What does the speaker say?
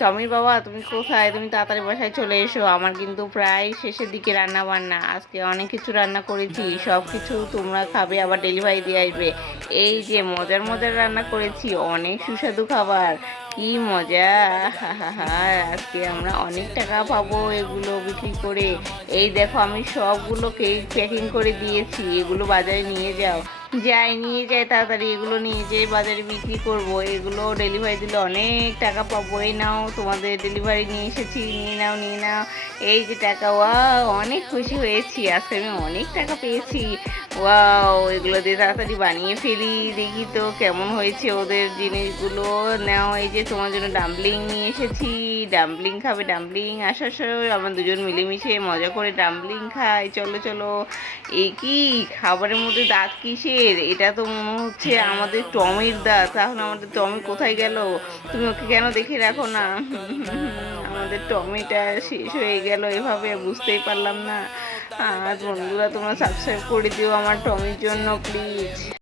টমির বাবা তুমি কোথায়? তুমি তাড়াতাড়ি বাসায় চলে এসো। আমার কিন্তু প্রায় শেষের দিকে রান্না বান্না। আজকে অনেক কিছু রান্না করেছি, সব কিছু তোমরা খাবে, আবার ডেলিভারি দিয়ে আসবে। এই যে মজার মজার রান্না করেছি, অনেক সুস্বাদু খাবার, কি মজা! হা হা হা। আজকে আমরা অনেক টাকা পাবো এগুলো বিক্রি করে। এই দেখো আমি সবগুলো কেক প্যাকিং করে দিয়েছি, এগুলো বাজারে নিয়ে যাও। যাই, নিয়ে যাই, তাড়াতাড়ি এগুলো নিয়ে যেয়ে বাজারে বিক্রি করব। এগুলো ডেলিভারি দিলে অনেক টাকা পাবো। এই নাও, তোমাদের ডেলিভারি নিয়ে এসেছি, নিয়ে নাও নিয়ে নাও। এই যে টাকা, ওয়াও অনেক খুশি হয়েছি, আজকে আমি অনেক টাকা পেয়েছি। ওয়াও, এগুলো দিয়ে তাড়াতাড়ি বানিয়ে ফেলি, দেখি তো কেমন হয়েছে ওদের জিনিসগুলো। নাও, এই যে তোমার জন্য ডাম্বলিং নিয়ে এসেছি, ডাম্বলিং খাবে? ডাম্বলিং, আসো আসো, আমরা দুজন মিলেমিশে মজা করে ডাম্বলিং খাই। চলো চলো। এই কি খাবারের মধ্যে দাঁত কিসের? এটা তো মনে হচ্ছে আমাদের টমির দাঁত। তাহলে আমাদের টমি কোথায় গেল? তুমি ওকে কেন দেখে রাখো না? আমাদের টমিটা শেষ হয়ে গেল এভাবে, বুঝতেই পারলাম না। আর বন্ধুরা তোমরা সাবস্ক্রাইব করে দিও আমার টমির জন্য প্লিজ।